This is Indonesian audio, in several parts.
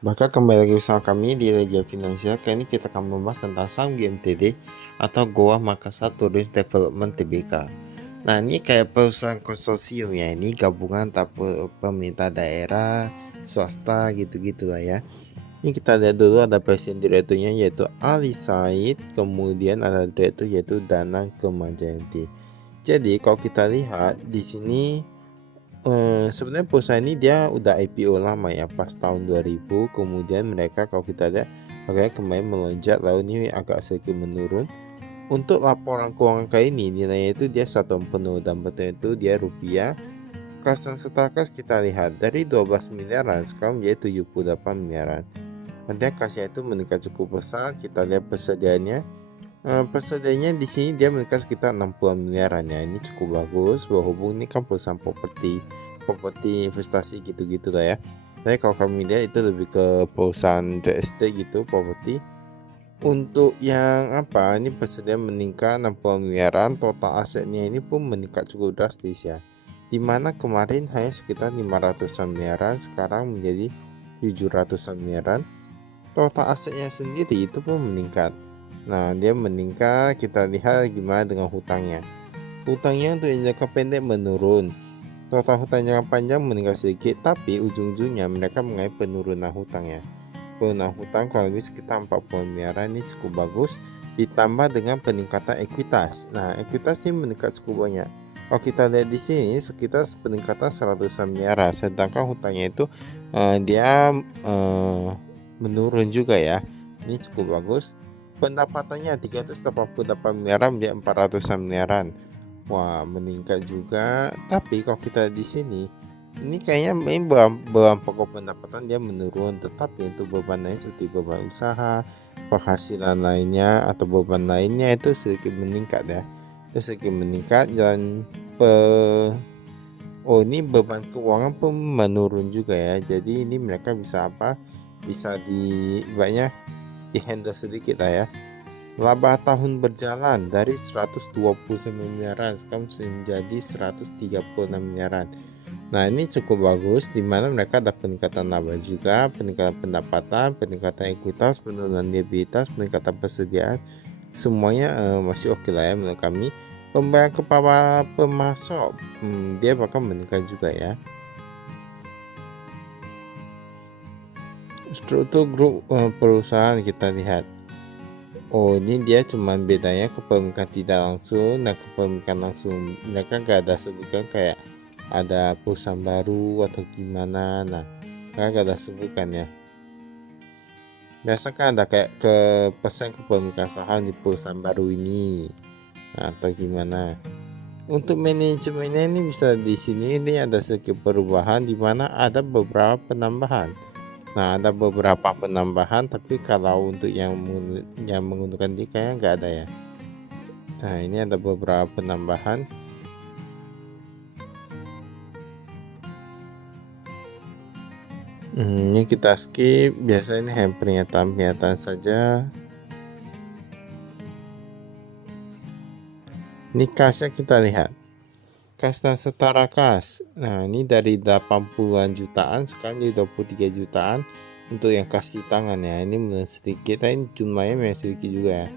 Maka kembali lagi bersama kami di Reja Finansial. Kali ini kita akan membahas tentang saham GMTD atau Goa Makassar Tourism Development Tbk. Nah, ini kayak perusahaan konsorsium ya, ini gabungan pemerintah daerah, swasta gitu-gitu lah ya. Ini kita lihat dulu, ada presiden direkturnya yaitu Ali Said, kemudian ada direktur yaitu Danang Kemajayanti. Jadi kalau kita lihat di sini sebenarnya perusahaan ini dia udah IPO lama ya, pas tahun 2000. Kemudian mereka kalau kita lihat harganya kemarin melonjak, lalu ini agak sedikit menurun. Untuk laporan keuangan kali ini nilainya itu dia 1 tahun penuh, dan betul itu dia rupiah. Kas dan setelah kas kita lihat dari 12 miliaran sekarang menjadi 78 miliaran. Nanti kasnya itu meningkat cukup besar. Kita lihat persediaannya. Persediaannya di sini dia meningkat sekitar 60 miliaran ya. Ini cukup bagus, berhubung ini kan perusahaan properti investasi gitu-gitu lah ya. Tapi kalau kami lihat itu lebih ke perusahaan real estate gitu, properti. Untuk yang ini persediaan meningkat 60 miliaran, total asetnya ini pun meningkat cukup drastis ya. Dimana kemarin hanya sekitar 500 miliaran, sekarang menjadi 700 miliaran. Total asetnya sendiri itu pun meningkat. Nah, dia meningkat, kita lihat gimana dengan hutangnya. Hutangnya untuk yang jangka pendek menurun. Total hutang jangka panjang meningkat sedikit, tapi ujung-ujungnya mereka mengalami penurunan hutang ya. Penurunan hutang kurang lebih sekitar 40 miliaran, ini cukup bagus. Ditambah dengan peningkatan ekuitas. Nah, ekuitas ini meningkat cukup banyak. Kalau kita lihat di sini sekitar peningkatan 100 miliaran, sedangkan hutangnya itu dia menurun juga ya. Ini cukup bagus. Pendapatannya 388 miliaran menjadi 400 miliaran. Wah, meningkat juga. Tapi kalau kita di sini, ini kayaknya beban pokok pendapatan dia menurun, tetapi untuk beban lain seperti beban usaha, penghasilan lainnya atau beban lainnya itu sedikit meningkat ya. Itu sedikit meningkat dan ini beban keuangan pun menurun juga ya. Jadi ini mereka bisa Bisa di-handle sedikit lah ya. Laba tahun berjalan dari 129 miliaran sekarang menjadi 136 miliaran. Nah, ini cukup bagus, di mana mereka ada peningkatan laba juga, peningkatan pendapatan, peningkatan ekuitas, penurunan likuiditas, peningkatan persediaan. Semuanya masih oke lah ya menurut kami. Pembayaran kepada pemasok dia bakal meningkat juga ya. Struktur grup perusahaan kita lihat. Ini dia cuman bedanya kepemilikan tidak langsung dan kepemilikan langsung. Mereka gak ada sebutkan kayak ada perusahaan baru atau gimana. Nah, mereka gak ada sebutkan ya. Biasa kan ada kayak pesan kepemilikan saham di perusahaan baru ini, atau gimana. Untuk manajemennya ini bisa di sini ini ada sedikit perubahan, di mana ada beberapa penambahan. Nah, ada beberapa penambahan, tapi kalau untuk yang menggunakan dia kayaknya nggak ada ya. Nah, ini ada beberapa penambahan. Ini kita skip, biasa ini hanya pernyataan saja. Ini kasnya kita lihat. Kas dan setara kas. Nah, ini dari 80-an jutaan sekarang jadi 23 jutaan untuk yang kas di tangan ya. Ini sedikit, ini jumlahnya memang sedikit juga ya.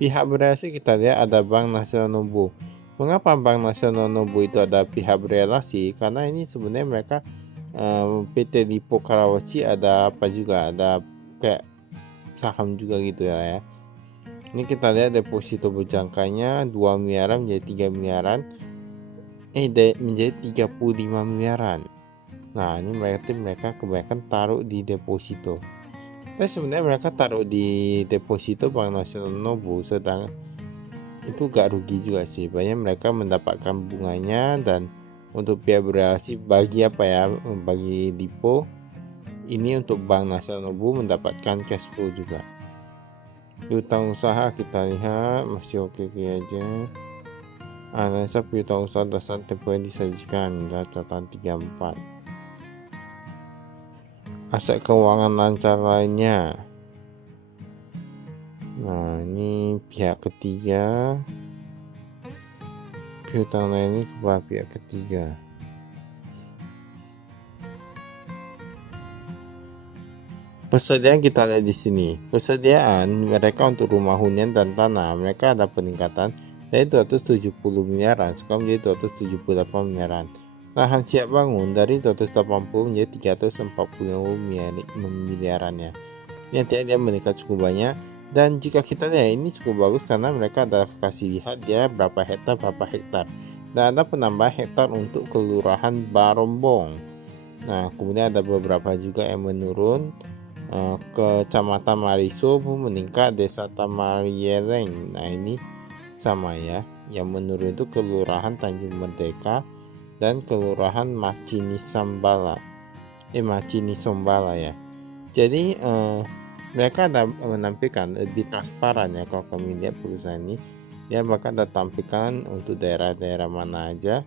Pihak berelasi kita lihat ada Bank Nasional Nobo. Mengapa Bank Nasional Nobo itu ada pihak berelasi? Karena ini sebenarnya mereka PT Lipo Karawaci ada apa juga, ada kayak saham juga gitu ya. Ini kita lihat deposito berjangkanya 2 miliaran menjadi 3 miliaran. Menjadi 35 miliaran. Nah, ini mereka kebanyakan taruh di deposito. Tapi sebenarnya mereka taruh di deposito Bank Nasional Nobo, sedang itu gak rugi juga sih. Banyak mereka mendapatkan bunganya, dan untuk pihak berelasi bagi bagi Lipo ini untuk Bank Nasional Nobo mendapatkan cash flow juga. Utang usaha kita lihat masih oke aja. Analisa piutang usaha dasar tempo yang disajikan catatan 34. Aset keuangan lancar lainnya. Nah, ini pihak ketiga. Piutang lain ini kepada pihak ketiga. Persediaan kita lihat di sini. Persediaan mereka untuk rumah hunian dan tanah, mereka ada peningkatan dari 270 miliaran sekarang menjadi 278 miliaran. Lahan siap bangun dari 280 menjadi 340 miliaran ya. Ini artinya dia meningkat cukup banyak. Dan jika kita lihat ini cukup bagus karena mereka ada kasih lihat dia berapa hektar. Dan ada penambahan hektar untuk kelurahan Barombong. Nah, kemudian ada beberapa juga yang menurun. Kecamatan Mariso meningkat, Desa Tamariyeleng. Nah, ini sama ya. Yang menurun itu Kelurahan Tanjung Merdeka dan Kelurahan Macini Sombala ya. Jadi mereka ada menampilkan lebih transparan ya. Kalau kami lihat perusahaan ini, dia bahkan ada tampilkan untuk daerah-daerah mana aja.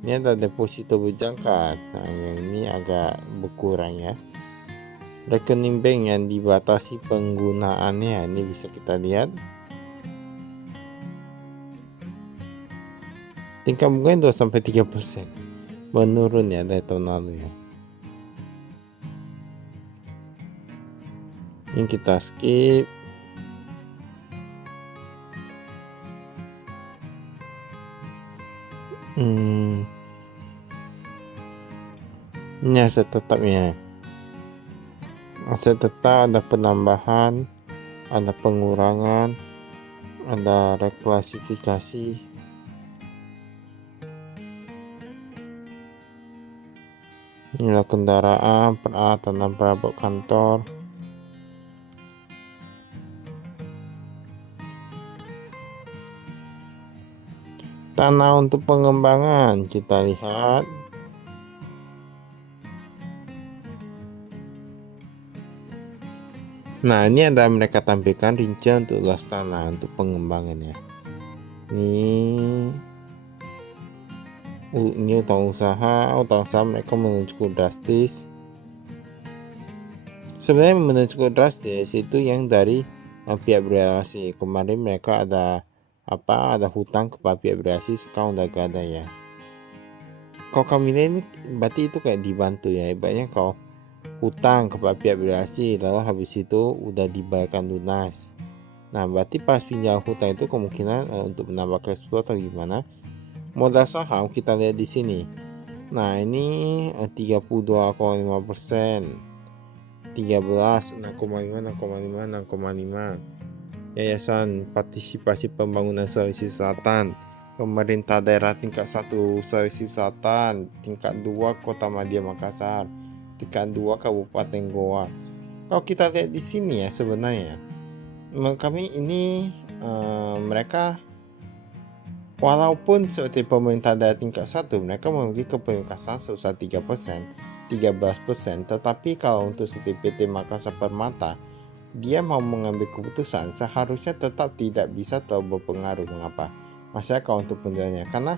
Ini ada deposito berjangka. Nah, yang ini agak berkurang ya. Rekening bank yang dibatasi penggunaannya, ini bisa kita lihat. Tingkat bunga 2-3%. Menurun ya dari tahun lalu ya. Ini kita skip. Ini aset tetapnya. Aset tetap ada penambahan, ada pengurangan, ada reklasifikasi. Inilah kendaraan, peralatan perabot kantor. Tanah untuk pengembangan kita lihat. Nah, ini ada mereka tampilkan rincian untuk luas tanah untuk pengembangan ya. Ini utang usaha mereka menurun cukup drastis. Sebenarnya menurun cukup drastis itu yang dari pihak berasi. Kemarin mereka ada hutang kepada pihak berasi, sekarang udah gak ada ya. Kalau kami ini berarti itu kayak dibantu ya. Ibaratnya kalau hutang kepada pihak berasi lalu habis itu udah dibayarkan lunas. Nah, berarti pas pinjam hutang itu kemungkinan untuk menambah cash flow atau gimana. Modal saham kita lihat di sini. Nah, ini 32,5%, 13, 6,5, 6,5. Yayasan Partisipasi Pembangunan Sulawesi Selatan, pemerintah daerah tingkat 1 Sulawesi Selatan, tingkat 2 Kota Madya Makassar, tingkat 2 Kabupaten Goa. Kalau kita lihat di sini ya, sebenarnya kami ini mereka walaupun seperti pemerintah daerah tingkat 1 mereka memiliki kepemilikan sebesar 3%, 13%, tetapi kalau untuk seperti PT Makassar Permata, dia mau mengambil keputusan seharusnya tetap tidak bisa terlalu berpengaruh. Mengapa? Maksudnya kalau untuk penjualannya, karena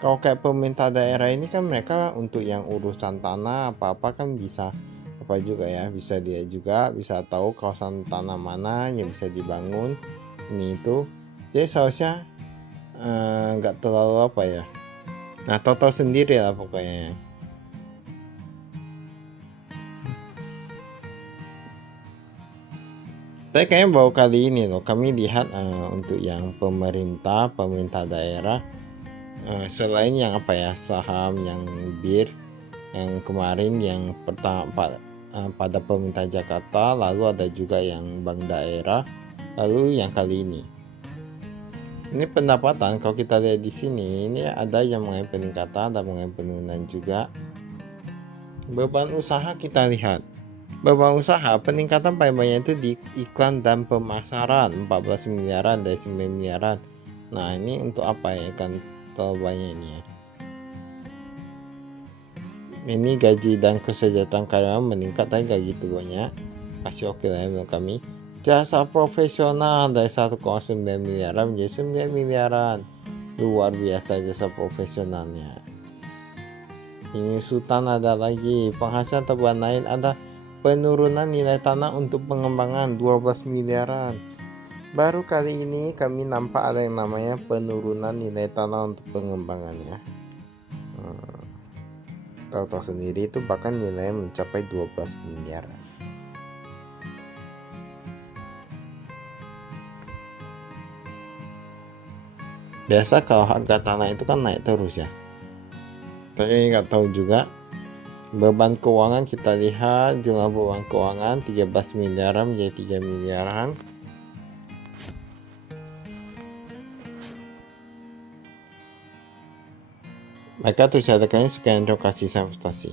kalau kayak pemerintah daerah ini kan mereka untuk yang urusan tanah apa-apa kan bisa apa juga ya, bisa dia juga bisa tahu kawasan tanah mana yang bisa dibangun ini itu. Jadi seharusnya nggak terlalu apa ya. Nah, tahu sendiri lah pokoknya. Tapi kayaknya baru kali ini loh kami lihat untuk yang pemerintah daerah, selain yang saham yang BIR yang kemarin yang pertama pada pemerintah Jakarta, lalu ada juga yang bank daerah, lalu yang kali ini. Ini pendapatan kalau kita lihat di sini, ini ada yang mengalami peningkatan, ada mengalami penurunan juga. Beban usaha kita lihat. Beban usaha peningkatan paling banyak itu di iklan dan pemasaran, 14 miliaran dari 9 miliaran. Nah, ini untuk apa ya kan terlalu banyak ini ya. Ini gaji dan kesejahteraan karyawan meningkat, tapi gak gitu banyak. Masih oke lah ya menurut kami. Jasa profesional dari 1,9 miliaran menjadi 9 miliaran. Luar biasa jasa profesionalnya. Ini sultan ada lagi. Penghasilan tambahan lain ada penurunan nilai tanah untuk pengembangan 12 miliaran. Baru kali ini kami nampak ada yang namanya penurunan nilai tanah untuk pengembangan ya. Tahu-tahu sendiri itu bahkan nilainya mencapai 12 miliar. Biasa kalau harga tanah itu kan naik terus ya. Tapi nggak tahu juga. Beban keuangan kita lihat, jumlah beban keuangan 13 miliaran menjadi 3 miliaran. Maka tuh saya tekannya sekian, terima kasih, saya frustasi.